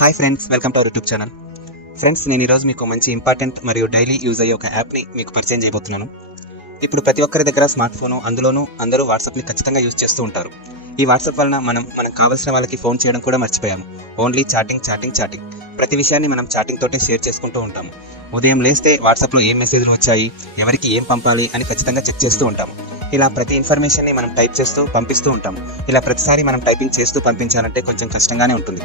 Hi friends, welcome to our YouTube channel. Friends, నేను ఈరోజు మీకు మంచి ఇంపార్టెంట్ మరియు డైలీ యూజ్ అయ్యే ఒక యాప్ని మీకు పరిచయం చేయబోతున్నాను. ఇప్పుడు ప్రతి ఒక్కరి దగ్గర స్మార్ట్ ఫోను, అందులోనూ అందరూ వాట్సాప్ని ఖచ్చితంగా యూజ్ చేస్తూ ఉంటారు. ఈ వాట్సాప్ వలన మనకు కావాల్సిన వాళ్ళకి ఫోన్ చేయడం కూడా మర్చిపోయాము. Only chatting. ప్రతి విషయాన్ని మనం చాటింగ్ తోటే షేర్ చేసుకుంటూ ఉంటాము. ఉదయం లేస్తే వాట్సాప్లో ఏం మెసేజ్లు వచ్చాయి, ఎవరికి ఏం పంపాలి అని ఖచ్చితంగా చెక్ చేస్తూ ఉంటాము. ఇలా ప్రతి ఇన్ఫర్మేషన్ని మనం టైప్ చేస్తూ పంపిస్తూ ఉంటాము. ఇలా ప్రతిసారి మనం టైపింగ్ చేస్తూ పంపించాలంటే కొంచెం కష్టంగానే ఉంటుంది.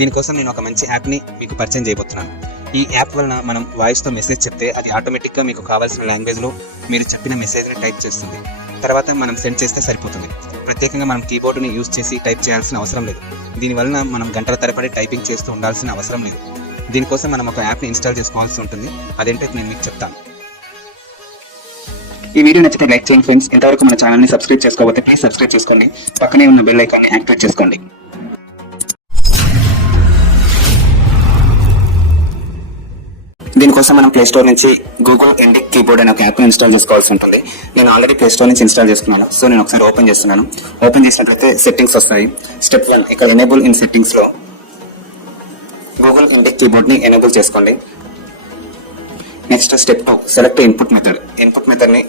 దీనికోసం నేను ఒక మంచి యాప్ని మీకు పరిచయం చేయబోతున్నాను. ఈ యాప్ వలన మనం వాయిస్తో మెసేజ్ చెప్తే అది ఆటోమేటిక్గా మీకు కావాల్సిన లాంగ్వేజ్లో మీరు చెప్పిన మెసేజ్ని టైప్ చేస్తుంది. తర్వాత మనం సెండ్ చేస్తే సరిపోతుంది. ప్రత్యేకంగా మనం కీబోర్డుని యూజ్ చేసి టైప్ చేయాల్సిన అవసరం లేదు. దీనివలన మనం గంటల తరబడి టైపింగ్ చేస్తూ ఉండాల్సిన అవసరం లేదు. దీనికోసం మనం ఒక యాప్ని ఇన్స్టాల్ చేసుకోవాల్సి ఉంటుంది. అదేంటో నేను మీకు చెప్తాను. ఈ వీడియో నచ్చితే లైక్ చేయండి ఫ్రెండ్స్. ఇంతవరకు మన ఛానల్ని సబ్స్క్రైబ్ చేసుకోకపోతే ప్లీజ్ సబ్స్క్రైబ్ చేసుకోండి. పక్కనే ఉన్న బెల్ ఐకాన్ని యాక్టివేట్ చేసుకోండి. దీనికోసం మనం ప్లే స్టోర్ నుంచి గూగుల్ ఇండిక్ కీబోర్డ్ అనే ఒక యాప్ ఇన్స్టాల్ చేసుకోవాల్సి ఉంటుంది. నేను ఆల్రెడీ ప్లే స్టోర్ నుంచి ఇన్స్టాల్ చేసుకున్నాను. సో నేను ఒకసారి ఓపెన్ చేస్తున్నాను. ఓపెన్ చేసినట్లయితే సెట్టింగ్స్ వస్తాయి. స్టెప్ 1, ఇక్కడ ఎనేబుల్ ఇన్ సెట్టింగ్స్ లో గూగుల్ ఇండిక్ కీబోర్డ్ ని ఎనేబుల్ చేసుకోండి. Next step 2, select input method. Input method ని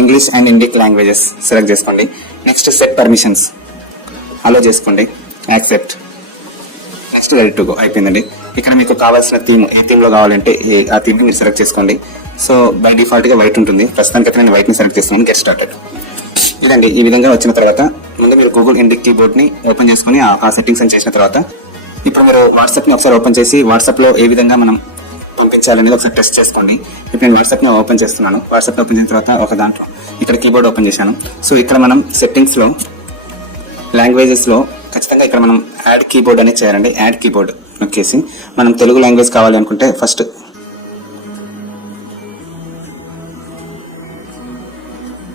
English and Indic languages select చేసుకోండి. నెక్స్ట్ సెట్ పర్మిషన్స్ అలో చేసుకోండి. Accept. Next ready to go. అయిపోయిందండి. ఇక్కడ మీకు కావాల్సిన థీమ్, ఏ థీమ్ లో కావాలంటే ఆ థీమ్ ని మీరు సెలెక్ట్ చేసుకోండి. సో బై డిఫాల్ట్ గా వైట్ ఉంటుంది. ప్రస్తుతానికి నేను వైట్ ని సెలెక్ట్ చేస్తున్నాను. Get started. ఇదండి. ఈ విధంగా వచ్చిన తర్వాత ముందు మీరు గూగుల్ ఇండిక్ కీబోర్డ్ ని ఓపెన్ చేసుకుని ఆ సెట్టింగ్స్ అని చేసిన తర్వాత ఇప్పుడు మీరు వాట్సాప్ ని ఒకసారి ఓపెన్ చేసి వాట్సాప్ లో ఏ విధంగా మనం పంపించాలనేది ఒకసారి టెస్ట్ చేసుకోండి. ఇప్పుడు నేను వాట్సాప్ ని ఓపెన్ చేస్తున్నాను. వాట్సాప్ ఓపెన్ చేసిన తర్వాత ఒక దాంట్లో ఇక్కడ కీబోర్డ్ ఓపెన్ చేశాను. సో ఇక్కడ మనం సెట్టింగ్స్ లో లాంగ్వేజెస్ లో ఖచ్చితంగా ఇక్కడ మనం యాడ్ కీబోర్డ్ అనేది చేయాలండి. యాడ్ కీబోర్డ్ నొక్కేసి మనం తెలుగు లాంగ్వేజ్ కావాలి అనుకుంటే ఫస్ట్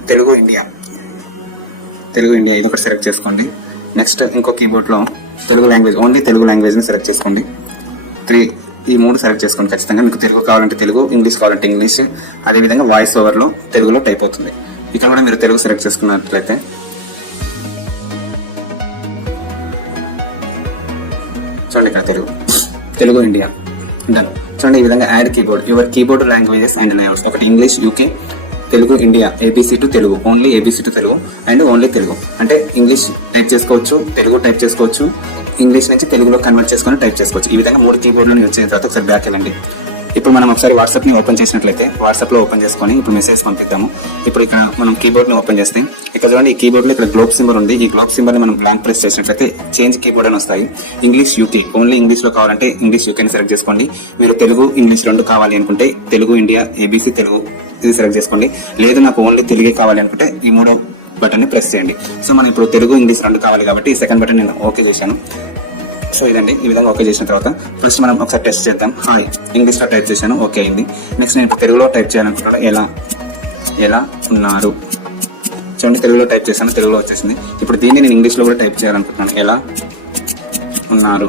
తెలుగు ఇండియా ఇది ఒకటి సెలెక్ట్ చేసుకోండి. నెక్స్ట్ ఇంకో కీబోర్డ్ లో Telugu language, only Telugu language ని సెలెక్ట్ చేసుకోండి. ఈ 3 సెలెక్ట్ చేసుకోండి. ఖచ్చితంగా మీకు తెలుగు కావాలంటే తెలుగు, ఇంగ్లీష్ కావాలంటే ఇంగ్లీష్. అదేవిధంగా వాయిస్ ఓవర్ లో తెలుగులో టైప్ అవుతుంది. ఇక్కడ కూడా మీరు తెలుగు సెలెక్ట్ చేసుకున్నట్లయితే చూడండి, ఇక్కడ తెలుగు ఇండియా డన్. చూడండి, ఈ విధంగా add keyboard, your keyboard languages and names. ఒకటి English UK, Telugu India, ABC to Telugu, only ABC to Telugu and only Telugu. అంటే ఇంగ్లీష్ టైప్ చేసుకోవచ్చు, తెలుగు టైప్ చేసుకోవచ్చు, ఇంగ్లీష్ నుంచి తెలుగులో కన్వర్ట్ చేసుకుని టైప్ చేసుకోవచ్చు. ఈ విధంగా 3 కీబోర్డ్లను యూజ్ చేసిన తర్వాత ఒకసారి బ్యాక్ వెళ్ళండి. ఇప్పుడు మనం ఒకసారి వాట్సాప్ ని ఓపెన్ చేసినట్లయితే వాట్సాప్ లో ఓపెన్ చేసుకొని ఇప్పుడు మెసేజ్ పంపిద్దాము. ఇప్పుడు ఇక్కడ మనం కీబోర్డ్ ని ఓపెన్ చేస్తే ఇక్కడ చూడండి, ఈ కీబోర్డ్ లో ఇక్కడ గ్లోబ్ సింబల్ ఉంది. ఈ గ్లోబ్ సింబల్ ని మనం బ్లాంక్ ప్రెస్ చేసినట్లయితే చేంజ్ కీబోర్డ్ అని వస్తాయి. ఇంగ్లీష్ యూకే, ఓన్లీ ఇంగ్లీష్ లో కావాలంటే ఇంగ్లీష్ యూకే ని సెలెక్ట్ చేసుకోండి. మీరు తెలుగు ఇంగ్లీష్ 2 కావాలి అనుకుంటే తెలుగు ఇండియా, ఏబీసీ తెలుగు ఇది సెలెక్ట్ చేసుకోండి. లేదు నాకు ఓన్లీ తెలుగే కావాలి అనుకుంటే ఈ 3 బటన్ ని ప్రెస్ చేయండి. సో మనం ఇప్పుడు తెలుగు ఇంగ్లీష్ 2 కావాలి కాబట్టి ఈ సెకండ్ బటన్ నేను ఓకే చేశాను. సో ఇదండి. ఈ విధంగా ఓకే చేసిన తర్వాత ఫస్ట్ మనం ఒకసారి టెస్ట్ చేద్దాం. హాయ్ ఇంగ్లీష్ లో టైప్ చేశాను, ఓకే అయింది. నెక్స్ట్ నేను ఇప్పుడు తెలుగులో టైప్ చేయాలనుకుంటున్నా. ఎలా ఉన్నారు. చూడండి, తెలుగులో టైప్ చేశాను, తెలుగులో వచ్చేసింది. ఇప్పుడు దీన్ని నేను ఇంగ్లీష్ లో కూడా టైప్ చేయాలనుకుంటున్నాను. ఎలా ఉన్నారు.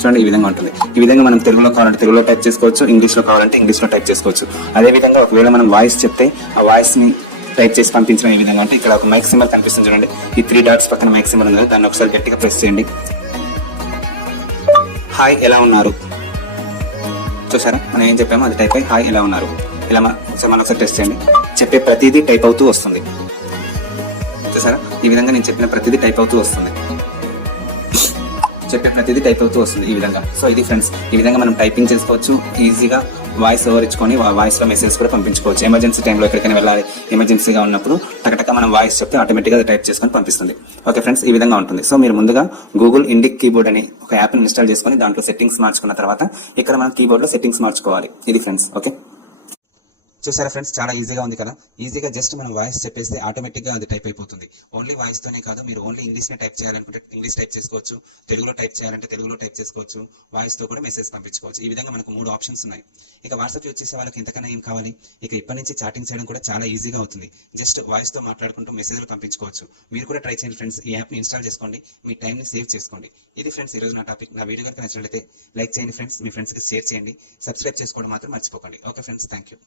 చూడండి, ఈ విధంగా ఉంటుంది. ఈ విధంగా మనం తెలుగులో కావాలంటే తెలుగులో టైప్ చేసుకోవచ్చు, ఇంగ్లీష్ లో కావాలంటే ఇంగ్లీష్ లో టైప్ చేసుకోవచ్చు. అదే విధంగా ఒకవేళ మనం వాయిస్ చెప్తే ఆ వాయిస్ ని టైప్ చేసి పంపించడం ఈ విధంగా అంటే ఇక్కడ ఒక మైక్ సింబల్ కనిపిస్తుంది చూడండి. ఈ 3 డాట్స్ పక్కన మైక్ సింబల్ ఉంది. దాన్ని ఒకసారి గట్టిగా ప్రెస్ చేయండి. హాయ్ ఎలా ఉన్నారు. చూసారా, మనం ఏం చెప్పామో అది టైప్ అయ్యి హాయ్ ఎలా ఉన్నారు. ఇలా మనం ఒకసారి టెస్ట్ చేయండి. చెప్పే ప్రతిదీ టైప్ అవుతూ వస్తుంది. చూసారా, ఈ విధంగా నేను చెప్పిన ప్రతిదీ టైప్ అవుతూ వస్తుంది. ఈ విధంగా. సో ఇది ఫ్రెండ్స్, ఈ విధంగా మనం టైపింగ్ చేసుకోవచ్చు. ఈజీగా వాయిస్ ఓవర్ ఇచ్చుకొని వాయిస్ లో మెసేజ్ కూడా పంపించుకోవచ్చు. ఎమర్జెన్సీ టైంలో ఎక్కడికైనా వెళ్ళాలి, ఎమర్జెన్సీగా ఉన్నప్పుడు టకటక మనం వాయిస్ చెప్తే ఆటోమేటిక్ గా టైప్ చేసుకొని పంపిస్తుంది. ఓకే ఫ్రెండ్స్, ఈ విధంగా ఉంటుంది. సో మీరు ముందుగా గూగుల్ ఇండిక్ కీబోర్డ్ అని ఒక యాప్ ని ఇన్స్టాల్ చేసుకొని దాంట్లో సెట్టింగ్స్ మార్చుకున్న తర్వాత ఇక్కడ మనం కీబోర్డ్ లో సెట్టింగ్స్ మార్చుకోవాలి. ఇది ఫ్రెండ్స్. ఓకే, చూసారా ఫ్రెండ్స్, చాలా ఈజీగా ఉంది కదా. ఈజీగా జస్ట్ మనం వాయిస్ చెప్పేస్తే ఆటోమేటిక్ గా అది టైప్ అయిపోతుంది. ఓన్లీ వాయిస్ తోనే కాదు, మీరు ఓన్లీ ఇంగ్లీష్ ని టైప్ చేయాలనుకుంటే ఇంగ్లీష్ టైప్ చేసుకోవచ్చు, తెలుగులో టైప్ చేయాలంటే తెలుగులో టైప్ చేసుకోవచ్చు, వాయిస్ తో కూడా మెసేజ్ పంపించుకోవచ్చు. ఈ విధంగా మనకు 3 ఆప్షన్స్ ఉన్నాయి. ఇక వాట్సాప్ యూజ్ చేసే వాళ్ళకి ఇంతకన్నా ఏం కావాలి. ఇక ఇప్పటి నుంచి చాటింగ్ చేయడం కూడా చాలా ఈజీగా అవుతుంది. జస్ట్ వాయిస్ తో మాట్లాడుకుంటూ మెసేజ్లు పంపించుకోవచ్చు. మీరు కూడా ట్రై చేయండి ఫ్రెండ్స్. ఈ యాప్ ని ఇన్స్టాల్ చేసుకోండి, మీ టైం ని సేవ్ చేసుకోండి. ఇది ఫ్రెండ్స్ ఈ రోజు నా టాపిక్. నా వీడియో కనుక నచ్చినట్లయితే లైక్ చేయండి ఫ్రెండ్స్, మీ ఫ్రెండ్స్ కి షేర్ చేయండి, సబ్స్క్రైబ్ చేసుకోవడం మాత్రం మర్చిపోకండి. Okay friends, thank you.